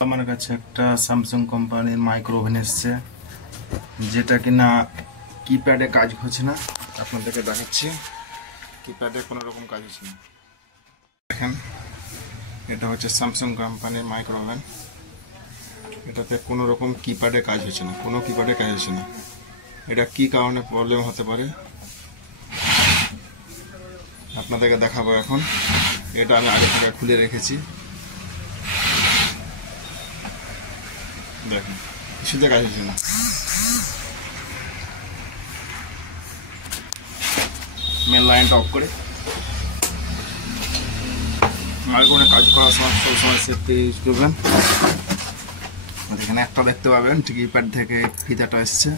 আমার কাছে একটা স্যামসাং কোম্পানির মাইক্রো ওভেন এসেছে, যেটা কিনা কিপ্যাডে কাজ হচ্ছে না। আপনাদেরকে দেখাচ্ছি, কিপ্যাডে কোনো রকম কাজ হচ্ছে না। দেখেন, এটা হচ্ছে স্যামসাং কোম্পানির মাইক্রো ওভেন। এটাতে কোনো রকম কিপ্যাডে কাজ হচ্ছে না, কোনো কিপ্যাডে কাজ হচ্ছে না। এটা কি কারণে প্রবলেম হতে পারে আপনাদেরকে দেখাবো এখন। এটা আমি আগে থেকে খুলে রেখেছি, দেখেন কিছুতে কাজ হচ্ছে না। মেন লাইনটা অফ করে মাইক্রোওভেনে কাজ করার সময় সবসময় সেফটি ইউজ করবেন। এখানে একটা দেখতে পাবেন কিপ্যাড থেকে ফিতাটা এসছে,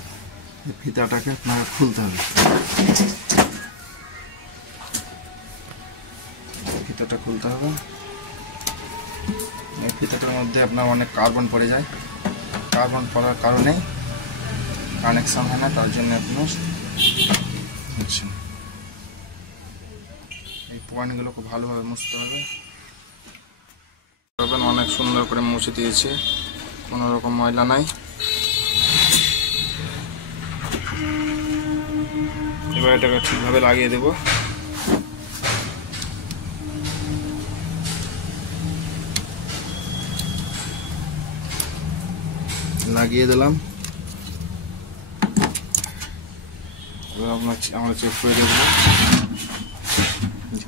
ফিতাটাকে আপনাকে খুলতে হবে। ফিতাটা খুলতে হবে। এই ফিতাটার মধ্যে আপনার অনেক কার্বন পড়ে যায়, কার্বন পড়ার কারণে কানেকশন হয় না, তার জন্য আপনার হচ্ছে। এই পয়েন্টগুলো খুব ভালোভাবে মুছতে হবে। অনেক সুন্দর করে মুছে দিয়েছে, কোনো রকম ময়লা নাই। এবার এটাকে ঠিকভাবে লাগিয়ে দেব। লাগিয়ে দিলাম। এবার আমরা চেক করে দেখবো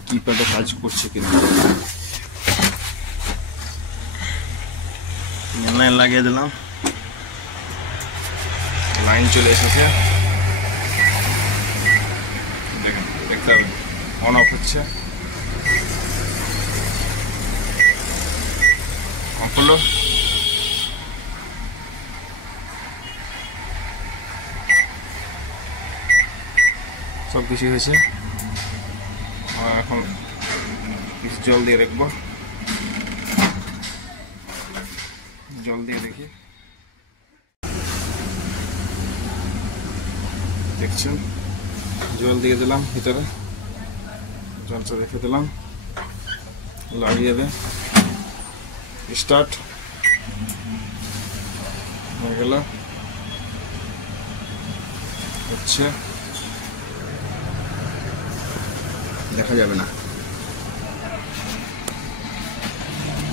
কিপ্যাডে কাজ করছে কিনা। লাইন লাগিয়ে দিলাম, লাইন চলে এসেছে। দেখেন, দেখতে হবে অন অফ হচ্ছে। অফ হলো। সব কিছু হয়েছে। এখন কিছু জল দিয়ে রাখবো, জল দিয়ে দেখি। দেখছেন, জল দিয়ে দিলাম ভিতরে, জলটা রেখে দিলাম, লাগিয়ে দে। স্টার্ট হয়ে গেল। হচ্ছে, দেখা যাবে না,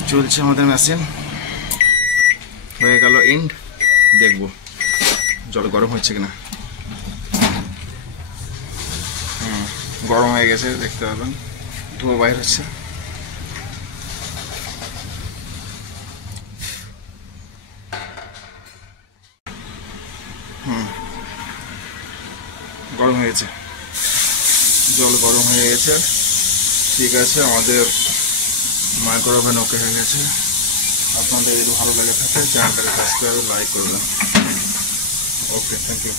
চলছে আমাদের মেশিন। হয়ে গেল এন্ড। দেখবো জল গরম হচ্ছে কিনা। গরম হয়ে গেছে, দেখতে পাবেন ধোঁয়া বাইর হচ্ছে। গরম হয়ে গেছে, জল গরম হয়ে গেছে। ঠিক আছে, আমাদের মাইক্রো ওভেন ওকে হয়ে গেছে। আপনাদের যদি ভালো লাগে থাকে চ্যানেলটাকে সাবস্ক্রাইব লাইক করবেন। ওকে, থ্যাংক ইউ।